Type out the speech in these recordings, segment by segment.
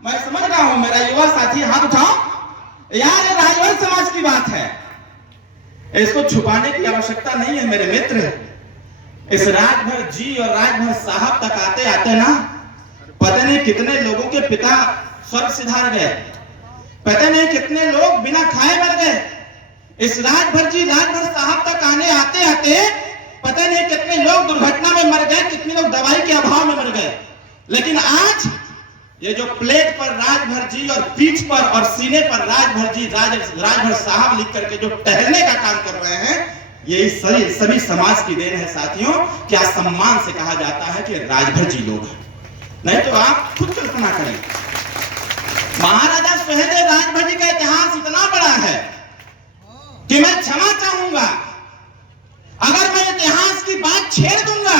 मैं समझ रहा हूं, मेरा युवा साथी हाथ उठाओ यार, ये राजभर समाज की बात है, इसको छुपाने की आवश्यकता नहीं है मेरे मित्र। इस राजभर जी और राजभर साहब तक आते आते ना पता नहीं कितने लोगों के पिता स्वर्ग सिधार गए, पता नहीं कितने लोग बिना खाए मर गए। इस राजभर जी राजभर साहब तक आने आते आते पता नहीं कितने लोग दुर्घटना में मर गए, कितने लोग दवाई के अभाव में मर गए। लेकिन आज ये जो प्लेट पर राजभर जी और पीठ पर और सीने पर राजभर जी राजभर साहब लिख करके जो टहलने का काम कर रहे हैं, ये सभी समाज की देन है साथियों। क्या सम्मान से कहा जाता है कि राजभर जी लोग हैं। नहीं तो आप खुद कल्पना करें, महाराजा सुहेलदेव राजभर जी का इतिहास इतना बड़ा है कि मैं क्षमा चाहूंगा अगर मैं इतिहास की बात छेड़ दूंगा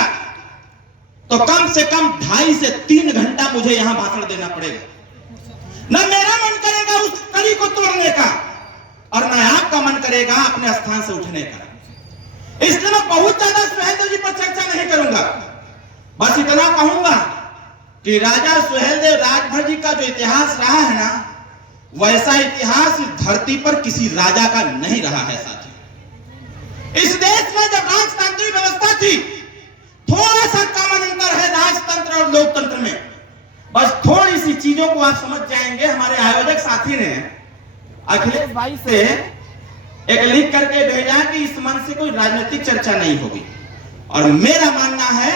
तो कम से कम 2.5 से 3 घंटा मुझे यहां भाषण देना पड़ेगा। न मेरा मन करेगा उस कड़ी को तोड़ने का और न आपका मन करेगा अपने स्थान से उठने का। इसलिए मैं बहुत ज्यादा सुहेलदेव जी पर चर्चा नहीं करूंगा, बस इतना कहूंगा कि राजा सुहेलदेव राजभर जी का जो इतिहास रहा है ना, वैसा इतिहास इस धरती पर किसी राजा का नहीं रहा है साथियों। इस देश में जब राजतांत्रिक व्यवस्था थी, थोड़ा सा कॉमन अंतर है राजतंत्र और लोकतंत्र में, बस थोड़ी सी चीजों को आप समझ जाएंगे। हमारे आयोजक साथी ने अखिलेश भाई से एक लिख करके भेजा कि इस मंच से कोई राजनीतिक चर्चा नहीं होगी, और मेरा मानना है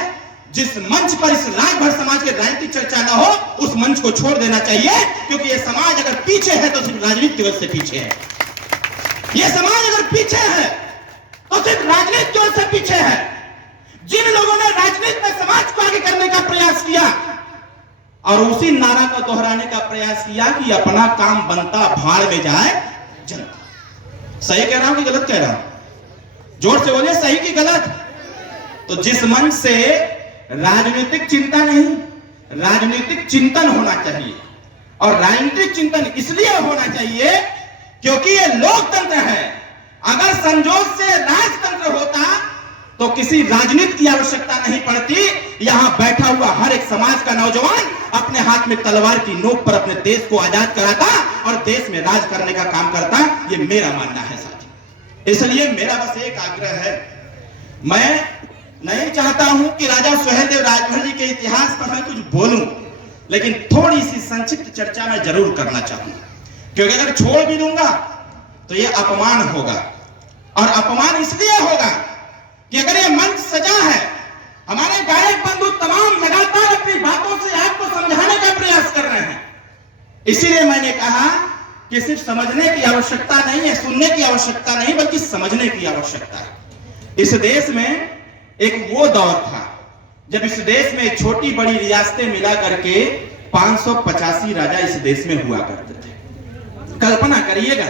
जिस मंच पर इस राजभर समाज की राजनीतिक चर्चा ना हो उस मंच को छोड़ देना चाहिए, क्योंकि ये समाज अगर पीछे है तो सिर्फ राजनीतिक वजह से पीछे है। ये समाज अगर पीछे है तो सिर्फ राजनीतिक वजह से पीछे है। जिन लोगों ने राजनीति में समाज को आगे करने का प्रयास किया और उसी नारा को दोहराने का प्रयास किया कि अपना काम बनता भाड़ में जाए जनता। सही कह रहा हूं कि गलत कह रहा हूं? जोर से बोलिए, सही कि गलत? तो जिस मंच से राजनीतिक चिंता नहीं, राजनीतिक चिंतन होना चाहिए, और राजनीतिक चिंतन इसलिए होना चाहिए क्योंकि ये लोकतंत्र है। अगर संजोग से राजतंत्र होता तो किसी राजनीति की आवश्यकता नहीं पड़ती। यहां बैठा हुआ हर एक समाज का नौजवान अपने हाथ में तलवार की नोक पर अपने देश को आजाद कराता और देश में राज करने का काम करता। ये मेरा मानना है साथी। इसलिए मेरा बस एक आग्रह है, मैं नहीं चाहता हूं कि राजा सुहेलदेव राजभर जी के इतिहास पर मैं कुछ बोलूं, लेकिन थोड़ी सी संक्षिप्त चर्चा मैं जरूर करना चाहूंगा, क्योंकि अगर छोड़ भी दूंगा तो ये अपमान होगा। और अपमान इसलिए होगा कि अगर ये मंच सजा है, हमारे गायक बंधु तमाम लगातार अपनी बातों से आपको समझाने का प्रयास कर रहे हैं, इसीलिए मैंने कहा कि सिर्फ समझने की आवश्यकता नहीं है, सुनने की आवश्यकता नहीं, बल्कि समझने की आवश्यकता है। इस देश में एक वो दौर था जब इस देश में छोटी बड़ी रियासतें मिला करके 585 राजा इस देश में हुआ करते थे। कल्पना करिएगा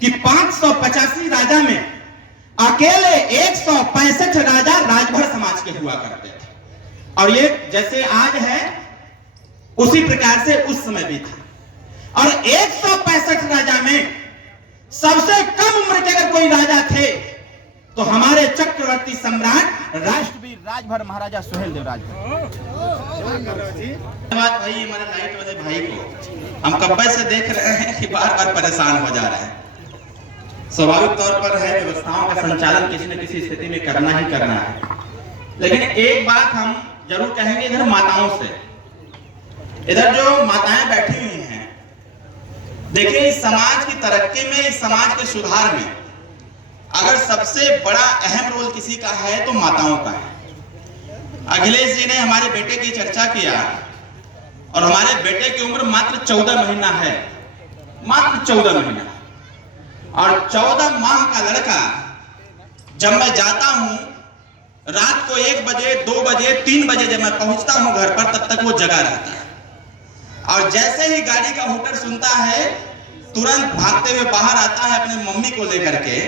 कि 585 राजा में अकेले 165 राजा राजभर समाज के हुआ करते थे, और ये जैसे आज है उसी प्रकार से उस समय भी था। और 165 राजा में सबसे कम उम्र के अगर कोई राजा थे तो हमारे चक्रवर्ती सम्राट राष्ट्रवीर राजभर महाराजा सुहेलदेव राजभर। धन्यवाद भाई, हमारे लाइट वाले भाई को हम कब से देख रहे हैं कि बार बार परेशान हो जा रहे हैं। स्वाभाविक तौर पर है, व्यवस्थाओं का संचालन किसी न किसी स्थिति में करना ही करना है। लेकिन एक बात हम जरूर कहेंगे इधर माताओं से, इधर जो माताएं बैठी हुई हैं, देखिए इस समाज की तरक्की में, इस समाज के सुधार में अगर सबसे बड़ा अहम रोल किसी का है तो माताओं का है। अखिलेश जी ने हमारे बेटे की चर्चा किया और हमारे बेटे की उम्र मात्र 14 महीना है, मात्र 14 महीना। और 14 माह का लड़का जब मैं जाता हूं रात को 1 बजे 2 बजे 3 बजे जब मैं पहुंचता हूं घर पर, तब तक वो जगा रहता है। और जैसे ही गाड़ी का हूटर सुनता है तुरंत भागते हुए बाहर आता है अपने मम्मी को लेकर के,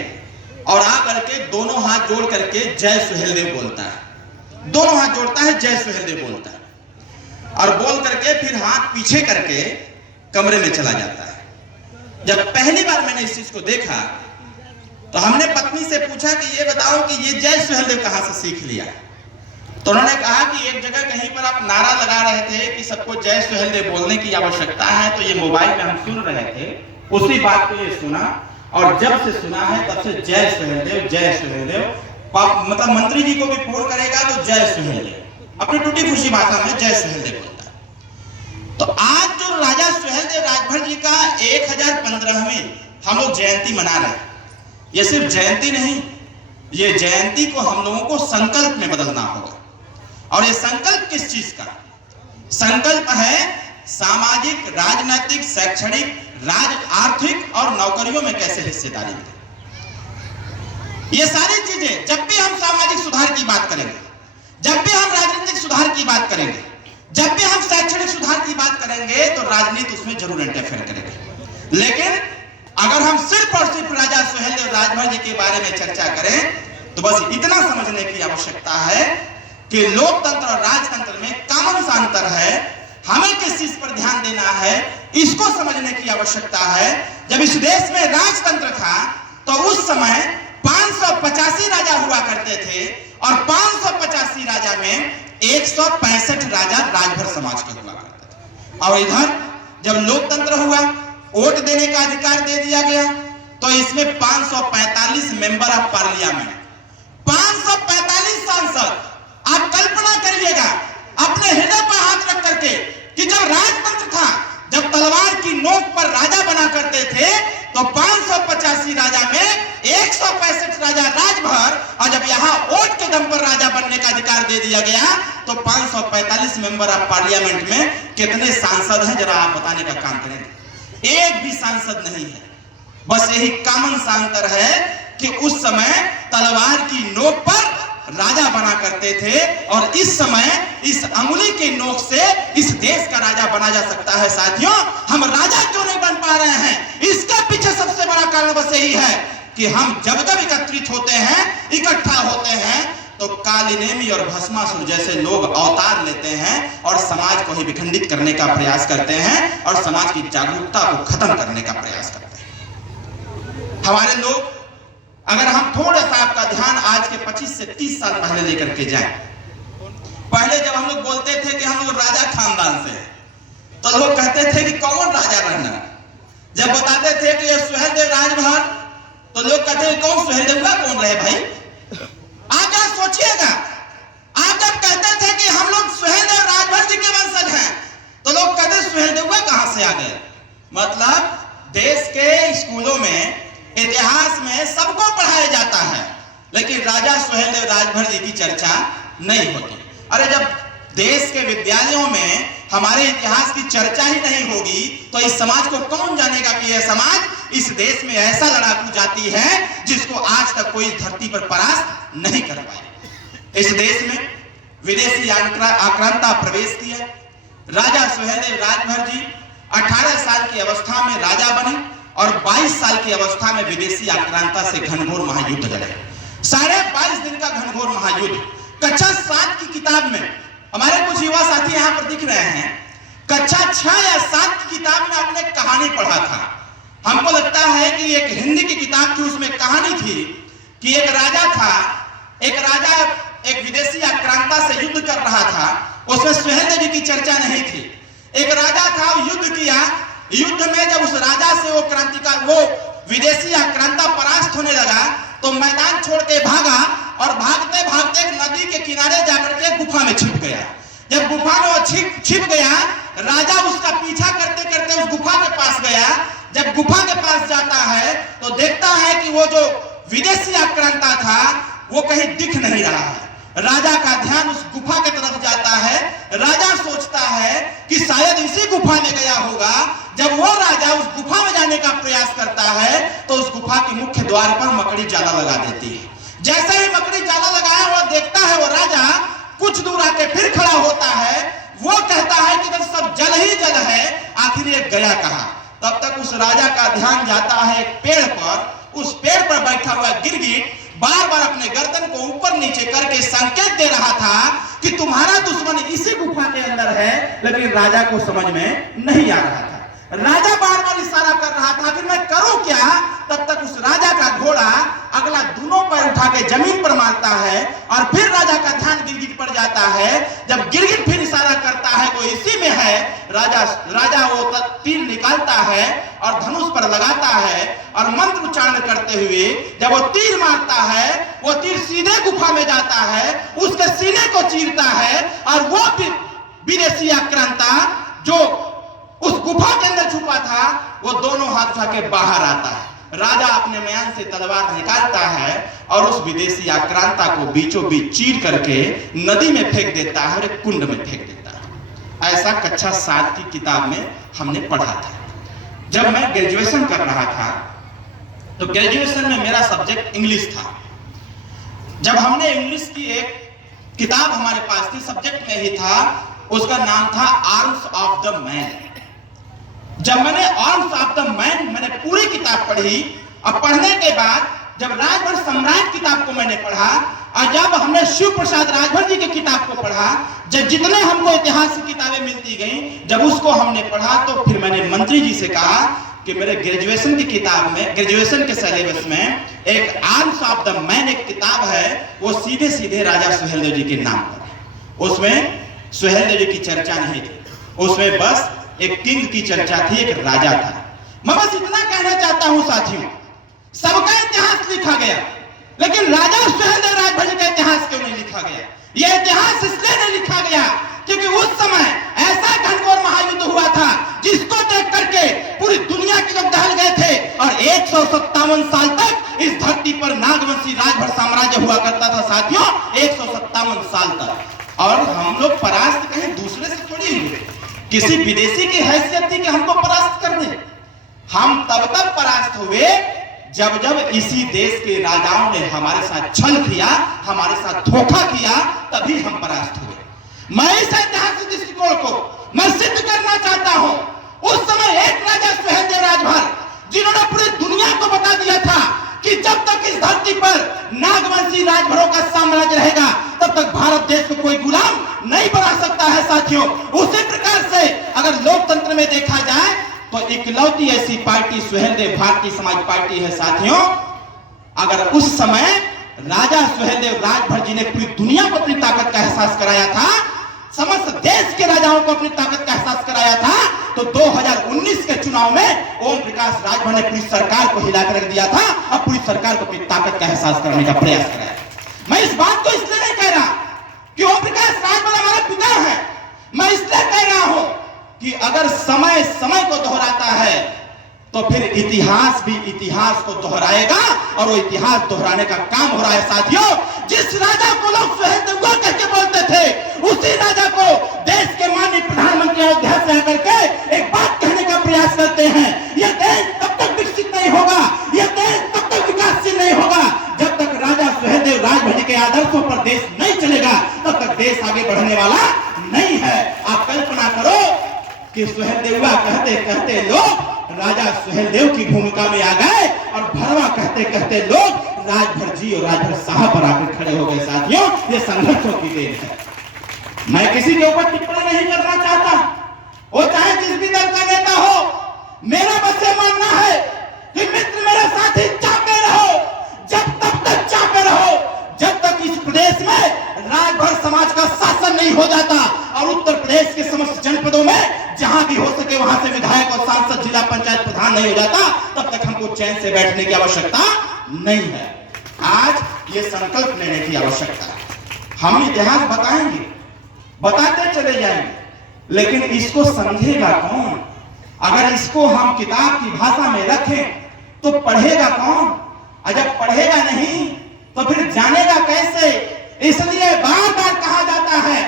और आ करके दोनों हाथ जोड़ करके जय सुहेलदेव बोलता है। दोनों हाथ जोड़ता है, जय सुहेलदेव बोलता है, और बोल करके फिर हाथ पीछे करके कमरे में चला जाता है। जब पहली बार मैंने इस चीज को देखा तो हमने पत्नी से पूछा कि ये बताओ कि ये जय सुहेलदेव कहां से सीख लिया। तो उन्होंने कहा कि एक जगह कहीं पर आप नारा लगा रहे थे कि सबको जय सुहेलदेव बोलने की आवश्यकता है, तो ये मोबाइल में हम सुन रहे थे, उसी बात को ये सुना और जब से सुना है तब से जय सुहेलदेव जय सुहेलदेव। मतलब मंत्री जी को भी फोन करेगा तो जय सुहेलदेव, अपनी टूटी फूसी भाषा में जय सुहेलदेव बोलता है। तो आज जो राजा सुहेलदेव राजभर जी का 1015वीं हम लोग जयंती मना रहे हैं, ये सिर्फ जयंती नहीं, ये जयंती को हम लोगों को संकल्प में बदलना होगा। और ये संकल्प किस चीज का? संकल्प है सामाजिक, राजनीतिक, शैक्षणिक, आर्थिक और नौकरियों में कैसे हिस्सेदारी मिले। ये सारी चीजें जब भी हम सामाजिक सुधार की बात करेंगे, जब भी हम राजनीतिक सुधार की बात करेंगे, जब भी हम शैक्षणिक सुधार की बात करेंगे, तो राजनीति उसमें जरूर इंटरफेयर करेगी। लेकिन अगर हम सिर्फ और सिर्फ राजा सुहेलदेव राजभर जी के बारे में चर्चा करें तो बस इतना समझने की आवश्यकता है कि लोकतंत्र और राजतंत्र में कॉमन सा अंतर है। हमें किस चीज पर ध्यान देना है, इसको समझने की आवश्यकता है। जब इस देश में राजतंत्र था तो उस समय 585 राजा हुआ करते थे और 585 राजा में 165 राजा राजभर समाज के हुआ करते थे। और इधर जब लोकतंत्र हुआ, वोट देने का अधिकार दे दिया गया, तो इसमें 545 मेंबर ऑफ पार्लियामेंट, 545 सांसद। आप कल्पना करिएगा अपने हृदय पर हाथ रख करके कि जब राजतंत्र था, जब तलवार की नोक पर राजा बना करते थे, तो 585 राजा में 165 राजा राजभर, और जब यहां वोट के दम पर राजा बनने का अधिकार दे दिया गया तो 545 मेंबर ऑफ पार्लियामेंट में कितने सांसद हैं, जरा आप बताने का काम करेंगे। एक भी सांसद नहीं है। बस यही कॉमन सा अंतर है कि उस समय तलवार की नोक पर राजा बना करते थे और इस समय इस अंगुली की नोक से इस देश का राजा बना जा सकता है। साथियों, हम राजा क्यों नहीं बन पा रहे हैं? इसके पीछे सबसे बड़ा कारण बस यही है कि हम जब जब एकत्रित होते हैं, इकट्ठा होते हैं, तो कालिनेमी और भस्मासुर जैसे लोग अवतार लेते हैं और समाज को ही विखंडित करने का प्रयास करते हैं और समाज की जागरूकता को खत्म करने का प्रयास करते हैं। हमारे लोग, अगर हम थोड़ा सा आपका ध्यान आज के 25 से 30 साल पहले लेकर के जाएं, पहले जब हम लोग बोलते थे कि हम लोग राजा खानदान से, तो लोग कहते थे कि कौन राजा रहना। जब बताते थे कि ये सुहेलदेव राजभर, तो लोग कहते थे कौन सुहेलदेव का कौन रहे भाई। आप क्या सोचिएगा, आप जब कहते थे कि हम लोग सुहेलदेव राजभर जी के वंशज हैं, तो लोग कहते सुहेलदेव कहां से आ गए। मतलब देश के स्कूलों में, इतिहास में सबको पढ़ाया जाता है, लेकिन राजा सुहेलदेव राजभर जी की चर्चा नहीं होती। अरे जब देश के विद्यालयों में हमारे इतिहास की चर्चा ही नहीं होगी तो इस समाज को कौन जानेगा कि यह समाज इस देश में ऐसा लड़ाकू जाति है जिसको आज तक कोई धरती पर परास्त नहीं कर पाए। इस देश में विदेशी आक्रांता प्रवेश किया। राजा सुहेलदेव राजभर जी 18 साल की अवस्था में राजा बने और 22 साल की अवस्था में विदेशी आक्रांता से घनघोर महायुद्ध लड़े। 22.5 दिन का घनघोर महायुद्ध। कक्षा 7 की किताब में, हमारे कुछ युवा साथी यहां पर दिख रहे हैं, कक्षा 6 या 7 की किताब में आपने कहानी पढ़ा था। हमको लगता है कि एक हिंदी की किताब थी, उसमें कहानी थी कि एक राजा था, एक राजा एक विदेशी आक्रांता से युद्ध कर रहा था। उसमें सुहेलदेव जी की चर्चा नहीं थी। एक राजा था, युद्ध किया, युद्ध में जब उस राजा से वो विदेशी आक्रांता परास्त होने लगा तो मैदान छोड़ के भागा और भागते भागते एक नदी के किनारे जाकर के गुफा में छिप गया। जब गुफा में वो छिप गया, राजा उसका पीछा करते करते उस गुफा के पास गया। जब गुफा के पास जाता है तो देखता है कि वो जो विदेशी आक्रांता था वो कहीं दिख नहीं रहा है। राजा का ध्यान उस गुफा की तरफ जाता है। राजा सोचता है कि शायद इसी गुफा में गया होगा। जब वो राजा उस गुफा में जाने का प्रयास करता है तो उस गुफा के मुख्य द्वार पर मकड़ी जाला लगा देती है। जैसे ही मकड़ी जाला लगाया वो देखता है, वो राजा कुछ दूर आके फिर खड़ा होता है। वो कहता है कि इधर सब जल ही जल है, आखिर ये गया कहां। तब तक उस राजा का ध्यान जाता है एक पेड़ पर। उस पेड़ पर बैठा हुआ गिरगिट बार बार अपने गर्दन को ऊपर नीचे करके संकेत दे रहा था कि तुम्हारा दुश्मन इसी गुफा के अंदर है, लेकिन राजा को समझ में नहीं आ रहा था। राजा बार बार इशारा कर रहा था कि मैं करूं क्या, तब तक उस राजा का घोड़ा अगला दोनों पैर उठा के जमीन पर मारता है और फिर राजा का ध्यान गिरगिट पर जाता है। जब गिरगिट फिर इशारा करता है वो इसी में है, राजा वो तीर निकालता है और धनुष पर लगाता है और मंत्र उच्चारण करते हुए जब वो तीर मारता है, वो तीर सीधे गुफा में जाता है, उसके सीने को चीरता है और वो विदेशी आक्रांता जो उस गुफा के अंदर छुपा था वो दोनों हाथ उठा के बाहर आता है। राजा अपने म्यान से तलवार निकालता है और उस विदेशी आक्रांता को बीचों बीच चीर करके नदी में फेंक देता है और एक कुंड में फेंक देता है। ऐसा कक्षा 7 की किताब में हमने पढ़ा था। जब मैं ग्रेजुएशन कर रहा था तो ग्रेजुएशन में मेरा सब्जेक्ट इंग्लिश था। जब हमने इंग्लिश की एक किताब हमारे पास थी, सब्जेक्ट में ही था, उसका नाम था आर्म्स ऑफ द मैन। जब मैंने आर्म्स ऑफ द मैन मैंने पूरी किताब पढ़ी और पढ़ने के बाद जब राजभर सम्राट किताब को मैंने पढ़ा और जब हमने शिव प्रसाद राजभर जी की किताब को पढ़ा, जब जितने हमको इतिहास की किताबें मिलती गई, जब उसको हमने पढ़ा तो फिर मैंने मंत्री जी से कहा कि मेरे ग्रेजुएशन की किताब में, ग्रेजुएशन के सिलेबस में एक आर्म्स ऑफ द मैन एक किताब है, वो सीधे सीधे राजा सुहेलदेव जी के नाम पर है। उसमें सुहेलदेव जी की चर्चा नहीं थी, उसमें बस एक किंग की चर्चा थी, एक राजा था। मैं बस इतना कहना चाहता हूं साथियों, सबका इतिहास लिखा गया लेकिन राजा सुहेलदेव राजभर जी का इतिहास क्यों नहीं लिखा गया? यह इतिहास इसलिए नहीं लिखा गया क्योंकि उस समय ऐसा घनघोर महायुद्ध हुआ था जिसको देख करके पूरी दुनिया के लोग दहल गए थे और 157 साल तक इस धरती पर नागवंशी राजभर साम्राज्य हुआ करता था साथियों, 157 साल तक। और हम लोग परास्त कहीं दूसरे से थोड़ी हुए, किसी विदेशी की हैसियत थी कि हमको परास्त कर दे। हम तब तक परास्त हुए जब जब इसी देश के राजाओं ने हमारे साथ छल किया, हमारे साथ धोखा किया, तभी हम परास्त हुए। मैं इस ऐतिहासिक दृष्टिकोण को मैं सिद्ध करना चाहता हूं। उस समय एक राजा सुहेलदेव राजभर जिन्होंने पूरी दुनिया को बता दिया था कि जब तक इस धरती पर नागवंशी राजभरों का साम्राज्य रहेगा तब तक भारत देश को कोई गुलाम नहीं बना सकता है साथियों। उसी प्रकार से अगर लोकतंत्र में देखा जाए तो इकलौती ऐसी पार्टी सुहेलदेव भारतीय समाज पार्टी है साथियों। अगर उस समय राजा सुहेलदेव राजभर जी ने पूरी दुनिया को अपनी ताकत का एहसास कराया था, समस्त देश के राजाओं को अपनी ताकत का एहसास कराया था, तो 2019 के चुनाव में ओम प्रकाश राजभर ने पूरी सरकार को हिलाकर रख दिया था और पूरी सरकार को अपनी ताकत का एहसास करने का प्रयास कराया। मैं इस बात को इसलिए नहीं कह रहा कि ओम प्रकाश राजभर हमारा पिता है, मैं इसलिए कह रहा हूं कि अगर समय समय को दोहराता है तो फिर इतिहास भी इतिहास को दोहराएगा और वो इतिहास दोहराने का काम हो रहा है साथियों। जिस राजा को लोग सुहेलदेव कह के बोलते थे, उसी राजा को देश के माननीय प्रधानमंत्री अयोध्या से आकर के एक बात कहने का प्रयास करते हैं, यह देश तब तक विकसित नहीं होगा, यह देश तब तक विकासशील नहीं होगा जब तक राजा सुहेलदेव राजभर जी के आदर्शों पर देश नहीं चलेगा, तब तक देश आगे बढ़ने वाला नहीं है। आप कल्पना करो कि सुहेलदेवा कहते कहते लोग राजा सुहेलदेव की भूमिका में आ गए और भरवा कहते कहते लोग राजभर जी और राजभर साहब पर आकर खड़े हो गए साथियों। ये संघर्षों की देन है। मैं किसी के ऊपर टिप्पणी नहीं करना चाहता, वो चाहे जिस भी दल का नेता हो। मेरा बस ये मानना है कि मित्र मेरे साथी चाहते रहो, जब तक चाहते रहो जब तक इस प्रदेश में राजभर समाज का शासन नहीं हो जाता और उत्तर प्रदेश के समस्त जनपदों में जहां भी हो सके वहां से विधायक और सांसद जिला पंचायत प्रधान नहीं हो जाता, तब तक हमको चैन से बैठने की आवश्यकता नहीं है। आज ये संकल्प लेने की आवश्यकता है। हम इतिहास बताएंगे, बताते चले जाएंगे, लेकिन इसको समझेगा कौन? अगर इसको हम किताब की भाषा में रखें तो पढ़ेगा कौन? और जब पढ़ेगा नहीं तो फिर जानेगा कैसे? इसलिए बार बार कहा जाता है,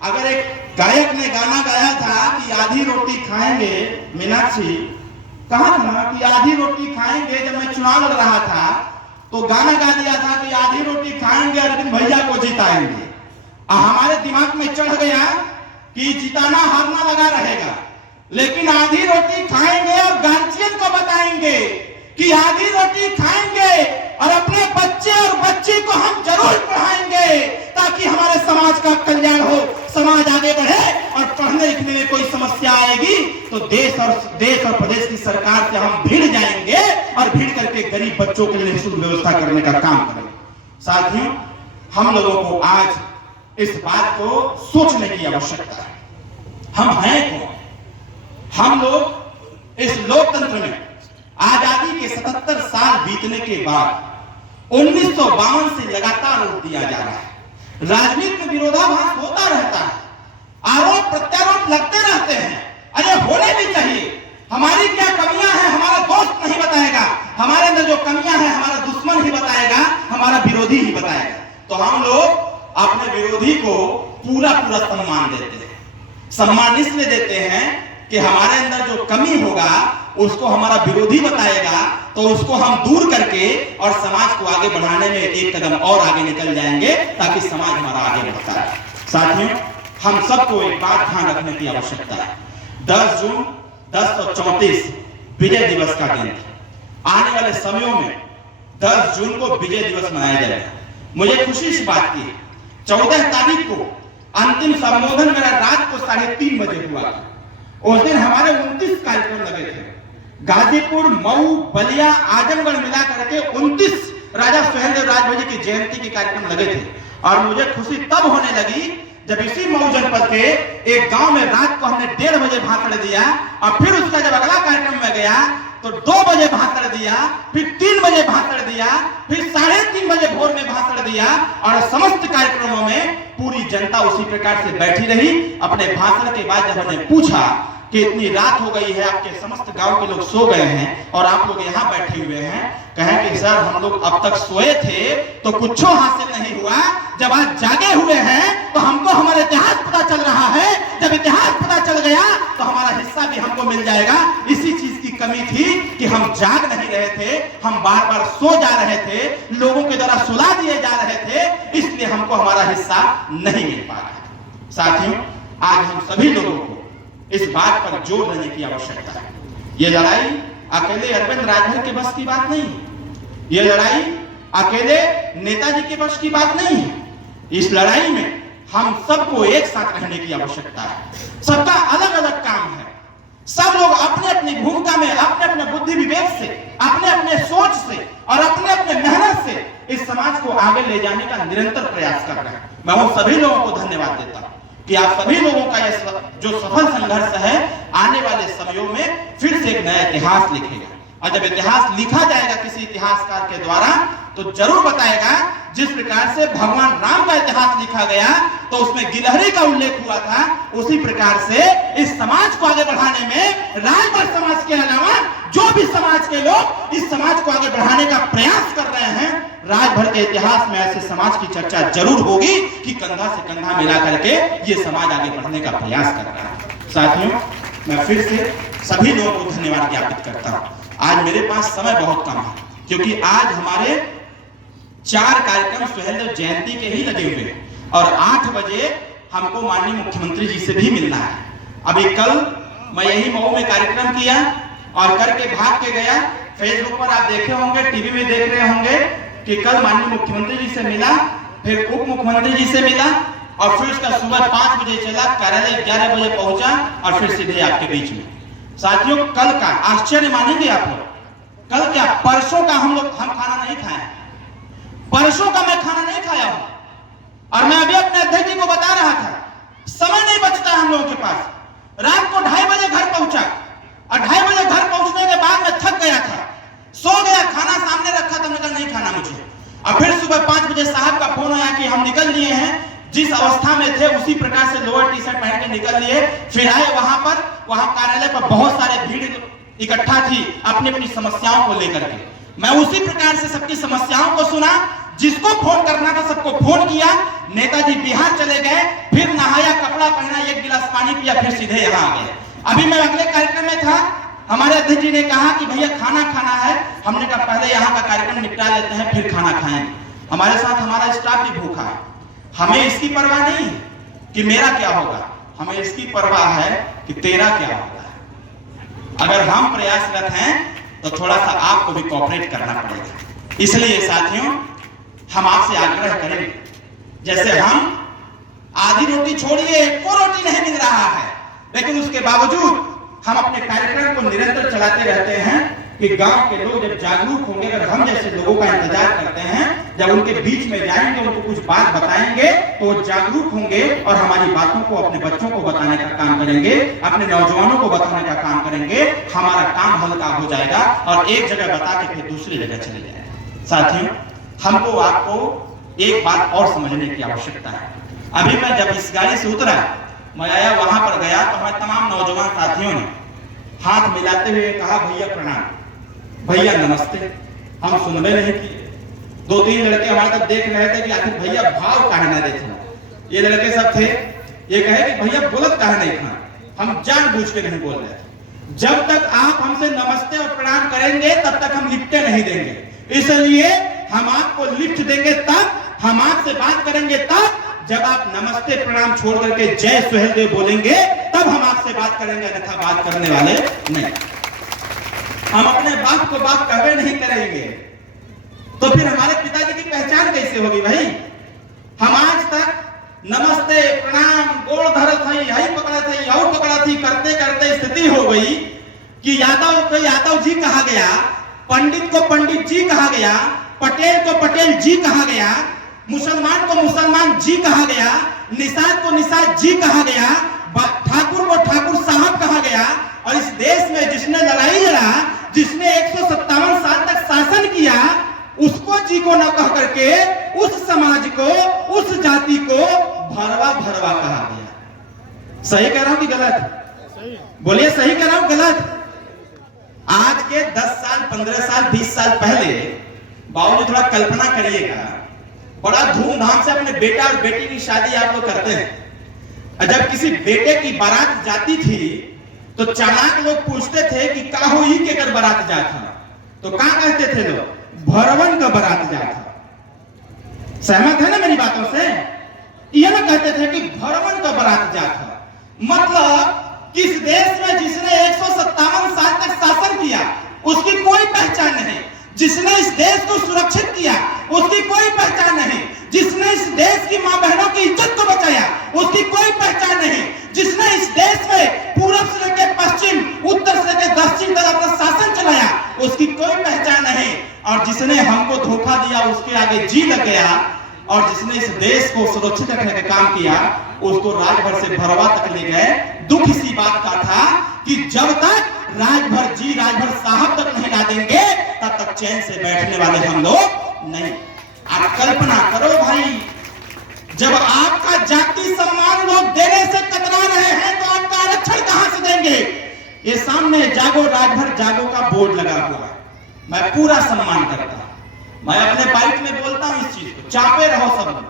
अगर एक गायक ने गाना गाया था कि आधी रोटी खाएंगे, मीनाक्षी कहा था ना कि आधी रोटी खाएंगे, जब मैं चुनाव लड़ रहा था तो गाना गा दिया था कि आधी रोटी खाएंगे अरविंद भैया को जिताएंगे। हमारे दिमाग में चढ़ गया कि जिताना हारना लगा रहेगा, लेकिन आधी रोटी खाएंगे और गार्जियन को बताएंगे कि आधी रोटी खाएंगे और अपने बच्चे और बच्ची को हम जरूर पढ़ाएंगे ताकि हमारे समाज का कल्याण हो, समाज आगे बढ़े और पढ़ने लिखने में कोई समस्या आएगी तो देश और प्रदेश की सरकार से हम भिड़ जाएंगे और भिड़ करके गरीब बच्चों के लिए निःशुल्क व्यवस्था करने का काम करेंगे। साथियों, हम लोगों को आज इस बात को सोचने की आवश्यकता है। हम हैं कौन? हम लोग इस लोकतंत्र में आजादी के 77 साल बीतने के बाद 1952 से लगातार वोट दिया जा रहा है। राजनीति में विरोधाभास होता रहता है, आरोप प्रत्यारोप लगते रहते हैं। अरे होने भी चाहिए। हमारी क्या कमियां हैं हमारा दोस्त नहीं बताएगा, हमारे अंदर जो कमियां हैं हमारा दुश्मन ही बताएगा, हमारा विरोधी ही बताएगा। तो हम लोग अपने विरोधी को पूरा सम्मान देते हैं। सम्मान इसलिए देते हैं कि हमारे अंदर जो कमी होगा उसको हमारा विरोधी बताएगा, तो उसको हम दूर करके और समाज को आगे बढ़ाने में एक कदम और आगे निकल जाएंगे, ताकि समाज हमारा आगे बढ़ता है। साथियों, हम सबको एक बात ध्यान रखने की आवश्यकता है। 10 जून 1034 विजय दिवस का दिन था। आने वाले समयों में 10 जून को विजय दिवस मनाया जाएगा। मुझे खुशी इस बात की, 14 तारीख को अंतिम संबोधन मेरा रात को 3:30 बजे हुआ था। उस दिन हमारे 29 कार्यक्रम लगे थे। गाजीपुर, मऊ, बलिया, आजमगढ़ मिला करके 29 राजा सुहेलदेव राजभर की जयंती के कार्यक्रम लगे थे। और मुझे खुशी तब होने लगी जब इसी मऊ जनपद के एक गांव में रात को हमने 1:30 बजे भाषण दिया, और फिर उसका जब अगला कार्यक्रम में गया तो 2 बजे भाषण दिया, फिर 3 बजे भाषण दिया, फिर 3:30 बजे भोर में भाषण दिया, और समस्त कार्यक्रमों में पूरी जनता उसी प्रकार से बैठी रही। अपने भाषण के बाद जब हमने पूछा कि इतनी रात हो गई है, आपके समस्त गांव के लोग सो गए हैं और आप लोग यहाँ बैठे हुए हैं, कहें कि सर हम लोग अब तक सोए थे तो कुछ हासिल नहीं हुआ, जब आज जागे हुए हैं तो हमको हमारा इतिहास पता चल रहा है। जब इतिहास पता चल गया तो हमारा हिस्सा भी हमको मिल जाएगा। इसी चीज की कमी थी कि हम जाग नहीं रहे थे, हम बार बार सो जा रहे थे, लोगों के द्वारा सुला दिए जा रहे थे, इसलिए हमको हमारा हिस्सा नहीं मिल पा रहा। साथियों, आज हम सभी लोगों को इस बात पर जोर देने की आवश्यकता है। यह लड़ाई अकेले अरविंद राजभर के बस की बात नहीं है। यह लड़ाई अकेले नेताजी के बस की बात नहीं है। इस लड़ाई में हम सबको एक साथ रहने की आवश्यकता है। सबका अलग अलग काम है। सब लोग अपने अपनी भूमिका में अपने अपने बुद्धि विवेक से, अपने अपने सोच से और अपने अपने मेहनत से इस समाज को आगे ले जाने का निरंतर प्रयास कर रहे हैं। मैं उन सभी लोगों को धन्यवाद देता हूं कि आप सभी लोगों का यह जो सफल संघर्ष है आने वाले समयों में फिर से एक नया इतिहास लिखेगा। और जब इतिहास लिखा जाएगा किसी इतिहासकार के द्वारा, तो जरूर बताएगा जिस प्रकार से भगवान राम का इतिहास लिखा गया तो उसमें गिलहरी का उल्लेख हुआ था, उसी प्रकार से इस समाज को आगे बढ़ाने में राजभर समाज के अलावा जो भी समाज के लोग इस समाज को आगे बढ़ाने का प्रयास कर रहे हैं, राजभर के इतिहास में ऐसे समाज की चर्चा जरूर होगी कि कंधा से कंधा मिला करके ये समाज आगे बढ़ने का प्रयास कर रहा है। साथियों, मैं फिर से सभी लोगों को धन्यवाद ज्ञापित करता हूँ। आज मेरे पास समय बहुत कम है, क्योंकि आज हमारे 4 कार्यक्रम सुहेलदेव जयंती के ही लगे हुए हैं और 8 बजे हमको माननीय मुख्यमंत्री जी से भी मिलना है। अभी कल मैं यही मऊ में कार्यक्रम किया और करके भाग के गया। फेसबुक पर आप देखे होंगे, टीवी में देख रहे होंगे कि कल माननीय मुख्यमंत्री जी से मिला, फिर उप मुख्यमंत्री जी से मिला और फिर उसका सुबह 5 बजे चला, कार्यालय 11 बजे पहुंचा और फिर सीधे आपके बीच में। साथियों, कल का आश्चर्य मानेंगे आप लोग, कल क्या परसों का हम खाना नहीं खाए। परसों का मैं खाना नहीं खाया हूं और मैं अभी अपने अध्यक्ष जी को बता रहा था, समय नहीं बचता हम लोगों के पास। रात को 2:30 बजे घर पहुंचा और 2:30 बजे घर पहुंचने के बाद मैं थक गया था, सो गया। खाना सामने रखा था, मैंने कहा नहीं खाना मुझे। और फिर सुबह 5 बजे साहब का फोन आया कि हम निकल लिए हैं, जिस अवस्था में थे उसी प्रकार से लोअर टी शर्ट पहन के निकल लिए। फिर आए वहां कार्यालय पर बहुत सारे भीड़ इकट्ठा थी अपनी अपनी समस्याओं को लेकर के। मैं उसी प्रकार से सबकी समस्याओं को सुना, जिसको फोन करना था सबको फोन किया। नेताजी बिहार चले गए, फिर नहाया, कपड़ा पहना, 1 गिलास पानी पिया, फिर सीधे यहाँ आ गए। अभी मैं अगले कार्यक्रम में था, हमारे अध्यक्ष जी ने कहा कि भैया खाना खाना है। हमने कहा पहले यहाँ का कार्यक्रम निपटा लेते हैं, फिर खाना खाएंगे। हमारे साथ हमारा स्टाफ भी भूखा है। हमें इसकी परवाह नहीं कि मेरा क्या होगा, हमें इसकी परवाह है कि तेरा क्या होगा। अगर हम प्रयासरत हैं तो थोड़ा सा आपको भी कोऑपरेट करना पड़ेगा। इसलिए साथियों, हम आपसे आग्रह करेंगे, जैसे हम आधी रोटी छोड़िए, 1 रोटी नहीं मिल रहा है, लेकिन उसके बावजूद हम अपने कार्यक्रम को निरंतर चलाते रहते हैं कि गांव के लोग जब जागरूक होंगे, अगर हम जैसे लोगों का इंतजार करते हैं, जब उनके बीच में जाएंगे, उनको कुछ बात बताएंगे तो वो जागरूक होंगे और हमारी बातों को अपने बच्चों को बताने का काम करेंगे, अपने नौजवानों को बताने का काम करेंगे। हमारा काम हल्का हो जाएगा और एक जगह बता के फिर दूसरी जगह चले जाएंगे। साथियों, हमको आपको एक बात और समझने की आवश्यकता है। अभी मैं जब इस गाड़ी से उतरा, मैं आया वहां पर गया तो हमारे तमाम नौजवान साथियों ने हाथ मिलाते हुए कहा, भैया प्रणाम, भैया नमस्ते। हम सुनने नहीं किए। 2-3 लड़के हमारे तक देख रहे थे कि आखिर भैया भाव काहे ना देते। ये लड़के सब थे, ये कहे कि भैया बोलत काहे नहीं था। हम जानबूझ के नहीं बोल रहे थे। जब तक आप हमसे नमस्ते और प्रणाम करेंगे तब तक हम लिफ्टें नहीं देंगे, इसलिए हम आपको लिफ्ट देंगे तब, हम आपसे बात करेंगे तब जब आप नमस्ते प्रणाम छोड़ करके जय सुहेलदेव बोलेंगे, तब हम आपसे बात करेंगे, अन्यथा बात करने वाले नहीं। हम अपने बाप को बाप कहवे नहीं करेंगे तो फिर हमारे पिताजी की पहचान कैसे होगी भाई। हम आज तक नमस्ते प्रणाम गोड़ धरत हई, हई पकड़त हई, हऊ पकड़त हई करते करते स्थिति हो गई कि यादव को यादव जी कहा गया, पंडित को पंडित जी कहा गया, पटेल को पटेल जी कहा गया, मुसलमान को मुसलमान जी कहा गया, निषाद को निषाद जी कहा गया, ठाकुर को ठाकुर साहब कहा गया। और इस देश में जिसने लड़ाई लड़ा, जिसने 157 साल तक शासन किया, उसको जी को न कह करके उस समाज को, उस जाति को भरवा भरवा कहा गया। सही कह रहा हूं कि गलत? बोलिए सही कह रहा हूं गलत? आज के 10 साल 15 साल 20 साल पहले बाबूजी थोड़ा कल्पना करिएगा, बड़ा धूमधाम से अपने बेटा और बेटी की शादी आप लोग करते हैं। जब किसी बेटे की बारात जाती थी तो चालाक लोग पूछते थे कि का हो ही के कर बारात जाता, तो क्या कहते थे लोग? भरवन का बारात जाता। सहमत है ना मेरी बातों से? ये ना कहते थे कि भरवन का बारात जाता। मतलब किस देश में जिसने 157 साल तक शासन किया उसकी कोई पहचान नहीं, जिसने इस देश को सुरक्षित किया उसकी कोई पहचान नहीं, जिसने इस देश की मां बहनों की इज्जत को बचाया उसकी कोई पहचान नहीं, जिसने इस देश में पूरब से लेकर पश्चिम, उत्तर से लेकर दक्षिण तक अपना शासन चलाया उसकी कोई पहचान नहीं, और जिसने हमको धोखा दिया उसके आगे जी लग गया, और जिसने इस देश को सुरक्षित रखने का काम किया उसको राजभर से भरवा तक ले गए। दुख इसी बात का था कि जब तक राजभर जी, राजभर साहब तक नहीं ला देंगे तब तक चैन से बैठने वाले हम लोग नहीं। आप कल्पना करो भाई, जब आपका जाति सम्मान लोग देने से कतरा रहे हैं तो आपका आरक्षण कहां से देंगे? ये सामने जागो राजभर जागो का बोर्ड लगा हुआ है, मैं पूरा सम्मान करता हूं, मैं अपने बाइट में बोलता हूं इस चीज को, चापे रहो सब लोग,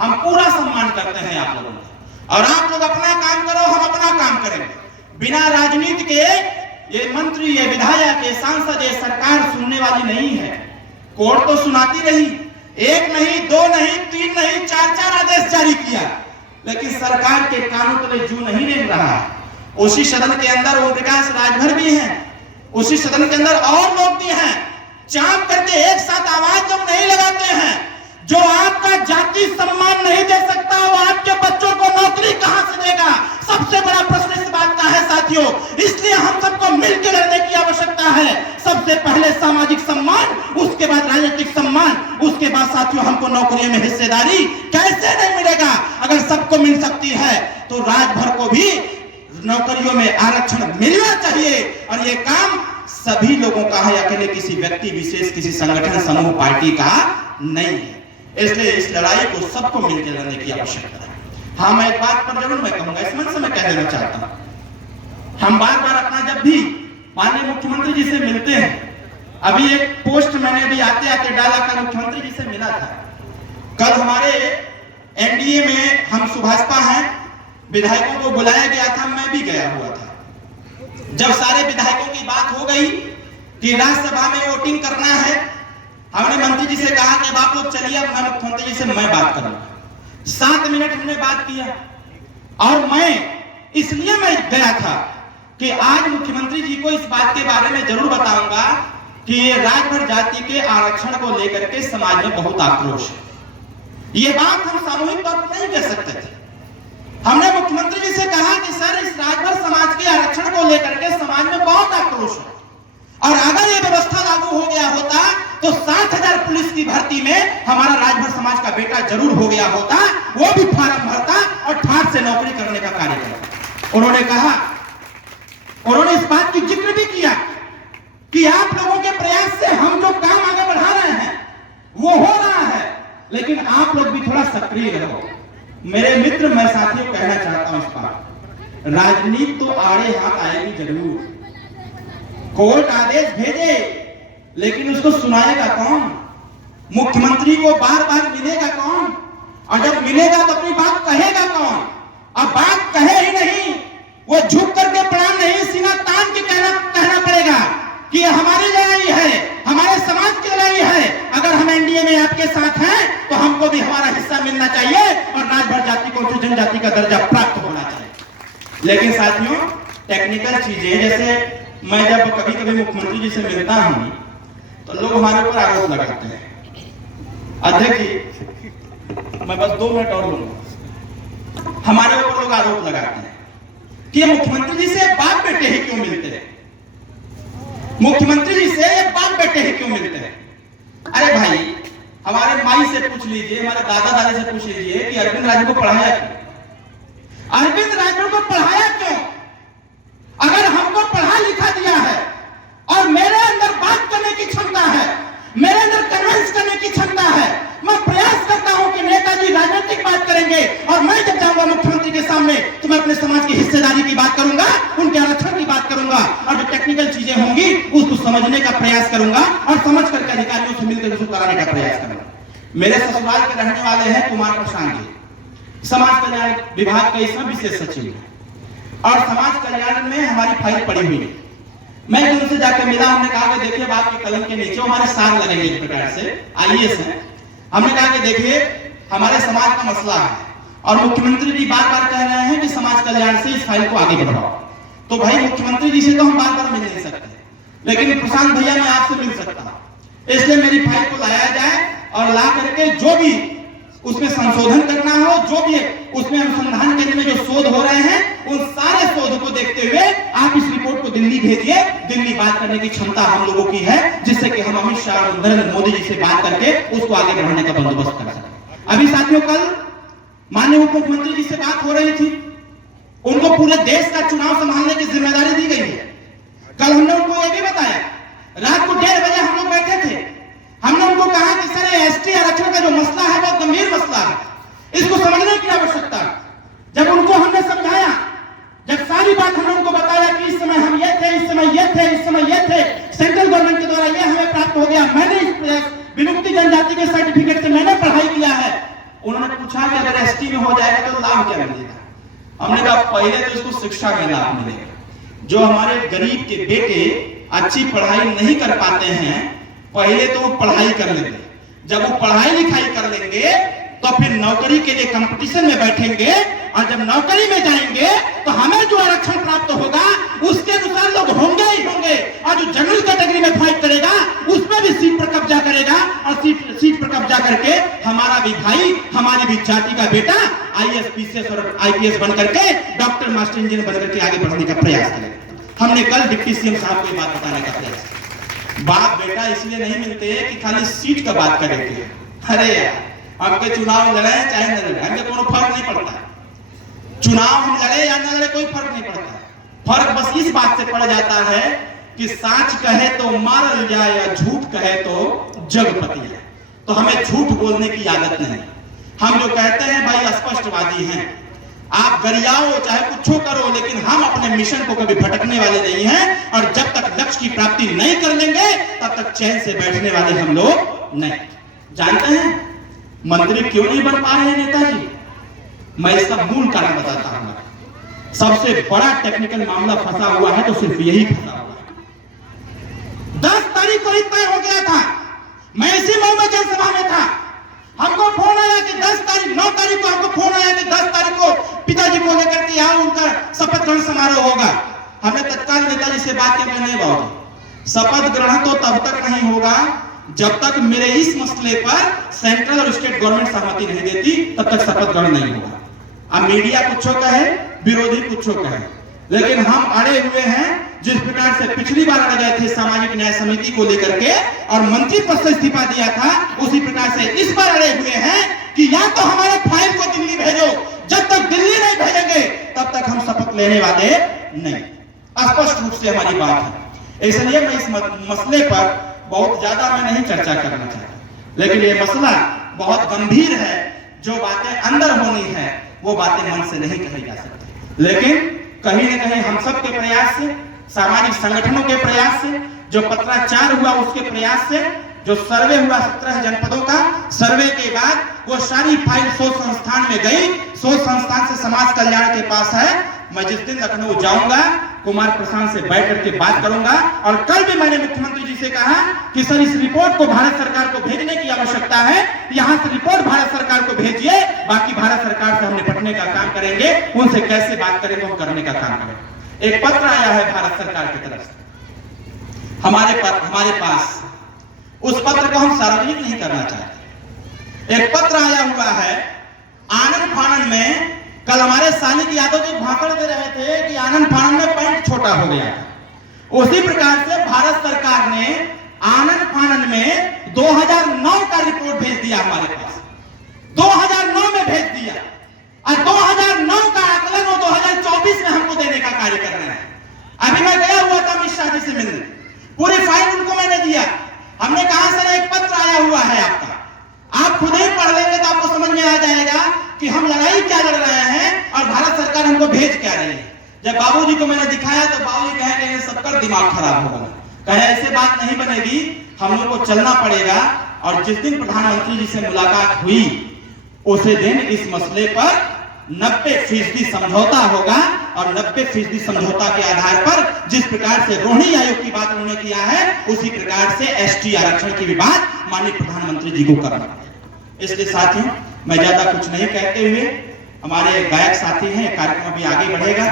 हम पूरा सम्मान करते हैं आप लोगों का, और आप लोग अपना काम करो, हम अपना काम करेंगे। बिना राजनीति के ये मंत्री, ये विधायक, ये सांसद, ये सरकार सुनने वाली नहीं है। कोर्ट तो सुनाती रही, 1 नहीं 2 नहीं 3 नहीं 4 आदेश जारी किया, लेकिन सरकार के कानों तले जू नहीं रेंग रहा। उसी सदन के अंदर ओम प्रकाश राजभर भी हैं, उसी सदन के अंदर और लोग भी हैं, चाप करके एक साथ आवाज लोग नहीं लगाते हैं। जो आपका जाति सम्मान नहीं दे सकता वो आपके बच्चों को नौकरी कहां से देगा? सबसे बड़ा प्रश्न इस बात का है साथियों, इसलिए हम सबको मिलकर लड़ने की आवश्यकता है। सबसे पहले सामाजिक सम्मान, उसके बाद राजनीतिक सम्मान, उसके बाद साथियों हमको नौकरियों में हिस्सेदारी कैसे नहीं मिलेगा? अगर सबको मिल सकती है तो राजभर को भी नौकरियों में आरक्षण मिलना चाहिए, और ये काम सभी लोगों का है, अकेले किसी व्यक्ति विशेष, किसी संगठन समूह पार्टी का नहीं है। इसलिए इस लड़ाई को सबको मिलकर लड़ने की आवश्यकता है। हाँ, मैं एक बात पर जरूर मैं कहूंगा, इस मन से मैं कह देना चाहता हूं, हम बार बार अपना जब भी माननीय मुख्यमंत्री जी से मिलते हैं, अभी एक पोस्ट मैंने भी आते आते डाला, कल मुख्यमंत्री जी से मिला था। कल हमारे एनडीए में हम सुभाषपा हैं, विधायकों को बुलाया गया था, मैं भी गया हुआ था। जब सारे विधायकों की बात हो गई कि राज्यसभा में वोटिंग करना है, हमने मंत्री जी से कहा कि आप लोग चलिए, मैं मुख्यमंत्री जी से मैं बात करूंगा। 7 मिनट हमने बात किया, और मैं इसलिए मैं गया था कि आज मुख्यमंत्री जी को इस बात के बारे में जरूर बताऊंगा कि ये राजभर जाति के आरक्षण को लेकर के समाज में बहुत आक्रोश है। ये बात हम सामूहिक तौर पर नहीं कह सकते थे। हमने मुख्यमंत्री जी से कहा कि सर, इस राजभर समाज के आरक्षण को लेकर के पुलिस की भर्ती में हमारा राजभर समाज का बेटा जरूर हो गया होता, वो भी फार्म भरता और ठाठ से नौकरी करने का कार्य करता। उन्होंने कहा, उन्होंने इस बात की जिक्र भी किया कि आप लोगों के प्रयास से हम जो काम आगे बढ़ा रहे हैं वो हो रहा है, लेकिन आप लोग भी थोड़ा सक्रिय रहो। मेरे मित्र, मैं साथियों कहना चाहता हूं इस बात, राजनीति तो आड़े हाथ आएगी जरूर। कोर्ट आदेश भेजे, लेकिन उसको सुनाएगा कौन? मुख्यमंत्री को बार बार मिलेगा कौन? और जब मिलेगा तो अपनी बात कहेगा कौन? अब बात कहे ही नहीं, वो झुक करके प्रणाम नहीं, सीना तान के कहना पड़ेगा कि ये हमारी लड़ाई है, हमारे समाज की लड़ाई है। अगर हम एनडीए में आपके साथ हैं तो हमको भी हमारा हिस्सा मिलना चाहिए और राजभर जाति को जनजाति का दर्जा प्राप्त होना चाहिए। लेकिन साथियों, टेक्निकल चीजें, जैसे मैं जब कभी कभी मुख्यमंत्री जी से मिलता हूं तो लोग हमारे ऊपर आरोप लगाते हैं। अध्यक्ष जी, मैं बस 2 मिनट और लूंगा। हमारे ऊपर लोग आरोप लगाते हैं कि मुख्यमंत्री जी से बाप बेटे ही क्यों मिलते हैं, मुख्यमंत्री जी से बाप बेटे ही क्यों मिलते हैं। अरे भाई, हमारे माई से पूछ लीजिए, हमारे दादा दादी से पूछ लीजिए कि अरविंद राजभर को पढ़ाया क्यों? अरविंद राजभर को पढ़ाया क्यों? अगर हमको पढ़ा लिखा दिया है और मेरे अंदर बात करने की क्षमता है, मेरे अंदर कन्विंस करने की क्षमता है, मैं प्रयास करता हूं कि नेताजी राजनीतिक बात करेंगे और मैं जब जाऊंगा मुख्यमंत्री के सामने तो मैं अपने समाज की हिस्सेदारी की बात करूंगा, उनके आरक्षण की बात करूंगा और जो टेक्निकल चीजें होंगी उसको समझने का प्रयास करूंगा और समझ करके अधिकारियों से मिलकर उसको कराने का प्रयास करूंगा। मेरे ससुराल के रहने वाले हैं कुमार प्रशांत जी, समाज कल्याण विभाग के इसमें विशेष सचिव हैं और समाज कल्याण में हमारी फाइल पड़ी हुई है। मैं उनसे जाकर मिला, हमने कहा कि देखिए आपके कलम के नीचे हमारे सार लगेंगे, इस प्रकार से आईएएस हैं। हमने कहा कि देखिए हमारे समाज का मसला है और मुख्यमंत्री जी बार बार कह रहे हैं कि समाज कल्याण से इस फाइल को आगे बढ़ाओ। तो भाई मुख्यमंत्री जी से तो हम बार बार मिल नहीं सकते, लेकिन प्रशांत भैया मैं आपसे मिल सकता हूं, इसलिए मेरी फाइल को लाया जाए और ला करके जो भी उसमें संशोधन करना हो, जो भी उसमें अनुसंधान करने में जो शोध हो रहे हैं, उन सारे शोध को देखते हुए आप इस रिपोर्ट को दिल्ली भेजिए। दिल्ली बात करने की क्षमता हम लोगों की है, जिससे कि हम अमित शाह और नरेंद्र मोदी जी से बात करके उसको आगे बढ़ाने का बंदोबस्त कर सकें। अभी साथियों, कल माननीय उप मुख्यमंत्री जी से बात हो रही थी, उनको पूरे देश का चुनाव संभालने की जिम्मेदारी दी गई है। कल हमने उनको यह भी बताया, रात को 1:30 बजे हम लोग बैठे थे, हमने उनको कहा कि सर एसटी आरक्षण का जो मसला है बहुत गंभीर मसला है, इसको समझने की आवश्यकता है। जब उनको हमने समझाया, जब सारी बात हमने उनको बताया कि इस समय हम ये थे, इस समय ये थे, इस समय ये थे, सेंट्रल गवर्नमेंट के द्वारा ये हमें प्राप्त हो गया, मैंने इस विमुक्ति जनजाति के सर्टिफिकेट से मैंने पढ़ाई किया है। उन्होंने पूछा कि अगर एसटी में हो जाएगा तो लाभ क्या मिलेगा? हमने कहा पहले तो इसको शिक्षा में लाभ मिलेगा। जो हमारे गरीब के बेटे अच्छी पढ़ाई नहीं कर पाते हैं, पहले तो वो पढ़ाई कर लेंगे, जब वो पढ़ाई लिखाई कर लेंगे तो फिर नौकरी के लिए कंपटीशन में बैठेंगे और जब नौकरी में जाएंगे तो हमें जो आरक्षण प्राप्त होगा उसके अनुसार लोग होंगे ही होंगे और जो जनरल कैटेगरी में फाइट करेगा उसमें भी सीट पर कब्जा करेगा और सीट पर कब्जा करके हमारा भी भाई, हमारी भी जाति का बेटा आईएएस, पीसीएस और आईपीएस बन करके डॉक्टर, मास्टर, इंजीनियर बन करके आगे बढ़ने का प्रयास करेगा। हमने कल डिप्टी सीएम साहब को ये बात बताने का प्रयास किया। बाप बेटा इसलिए नहीं मिलते कि खाली सीट का बात करेंगे। अरे यार, हमके चुनाव लड़े चाहे न लड़े, हमके कोनो फर्क नहीं पड़ता। चुनाव हम लड़े या न लड़े कोई फर्क नहीं पड़ता। फर्क बस इस बात से पड़ जाता है कि साच कहे तो मारल जाए या झूठ कहे तो जगपति है। तो हमें झूठ बोलने की आदत नहीं। हम जो कहते हैं भाई स्पष्टवादी हैं, आप गरियाओ चाहे कुछ करो, लेकिन हम अपने मिशन को कभी भटकने वाले नहीं हैं और जब तक लक्ष्य की प्राप्ति नहीं कर लेंगे तब तक चैन से बैठने वाले हम लोग नहीं। जानते हैं मंत्री क्यों नहीं बन पा रहे हैं नेताजी? मैं इसका मूल कारण बताता हूं। सबसे बड़ा टेक्निकल मामला फंसा हुआ है तो सिर्फ यही फंसा हुआ है। 10 तारीख को ही तय हो गया था, मैं इसी मऊ में जनसभा में था, हमको फोन आया कि 10 तारीख 9 तारीख को हमको फोन आया कि 10 तारीख को पिताजी को लेकर के यहाँ उनका शपथ ग्रहण समारोह होगा। हमने तत्काल नेताजी से बात की, नहीं बाबू, शपथ ग्रहण तो तब तक नहीं होगा जब तक मेरे इस मसले पर सेंट्रल और स्टेट गवर्नमेंट सहमति नहीं देती, तब तक शपथ ग्रहण नहीं होगा। अब मीडिया कुछ कहे, विरोधी कुछ कहे, लेकिन हम अड़े हुए हैं जिस प्रकार से पिछली बार अड़ गए थे सामाजिक न्याय समिति को लेकर के और मंत्री पद से इस्तीफा दिया था, उसी प्रकार से इस बार अड़े हुए हैं कि या तो हमारे फाइल को दिल्ली भेजो, जब तक दिल्ली नहीं भेजेंगे तब तक हम शपथ लेने वाले नहीं। स्पष्ट रूप से हमारी बात है। इसलिए मैं इस मसले पर बहुत ज्यादा मैं नहीं चर्चा करना चाहता, लेकिन ये मसला बहुत गंभीर है। जो बातें अंदर होनी है वो बातें मन से नहीं कही जा सकती, लेकिन कहीं न कहीं हम सब के प्रयास से, सामाजिक संगठनों के प्रयास से, जो पत्राचार हुआ उसके प्रयास से, जो सर्वे हुआ 17 जनपदों का, सर्वे के बाद वो सारी फाइल सोच संस्थान में गई। सोच संस्थान से समाज कल्याण के पास है। मैं जिस दिन लखनऊ जाऊंगा कुमार प्रशांत से बैठ करके बात करूंगा, और कल भी मैंने मुख्यमंत्री जी से कहा कि सर इस रिपोर्ट को भारत सरकार को भेजने की आवश्यकता है, यहां से रिपोर्ट भारत सरकार को भेजिए, बाकी भारत सरकार से हम निपटने का काम करेंगे, उनसे कैसे बात करेंगे हम करने का काम करेंगे। एक पत्र आया है भारत सरकार की तरफ से हमारे पास, उस पत्र को हम सार्वजनिक नहीं करना चाहते। एक पत्र आया हुआ है आनंद फानन में। कल हमारे सानिक यादव जी भाषण दे रहे थे कि आनंद फानन में पैंट छोटा हो गया। उसी प्रकार से भारत सरकार ने आनंद फानन में 2009 का रिपोर्ट भेज दिया हमारे पास, 2009 में भेज दिया, और 2009 का आकलन वो 2024 में हमको देने का कार्य कर रहे हैं। अभी मैं गया हुआ था अमित शाह जी से मिलने, पूरी फाइल उनको मैंने दिया। हमने कहा सर एक पत्र आया हुआ है आपका, आप खुद ही पढ़ लेंगे तो आपको समझ में आ जाएगा कि हम लड़ाई क्या लड़ रहे हैं और भारत सरकार हमको भेज क्या रही है। जब बाबूजी को मैंने दिखाया तो बाबूजी कहे सबका दिमाग खराब होगा, कहे ऐसे बात नहीं बनेगी, हम लोग को चलना पड़ेगा। और जिस दिन प्रधानमंत्री जी से मुलाकात हुई उसी दिन इस मसले पर 90% समझौता होगा, और 90% समझौता के आधार पर जिस प्रकार से रोहिणी आयोग की बात उन्होंने किया है उसी प्रकार से एसटी आरक्षण की भी बात माननीय प्रधानमंत्री जी को करना। इसलिए साथियों मैं ज्यादा कुछ नहीं कहते हुए, हमारे गायक साथी हैं, कार्यक्रम अभी आगे बढ़ेगा।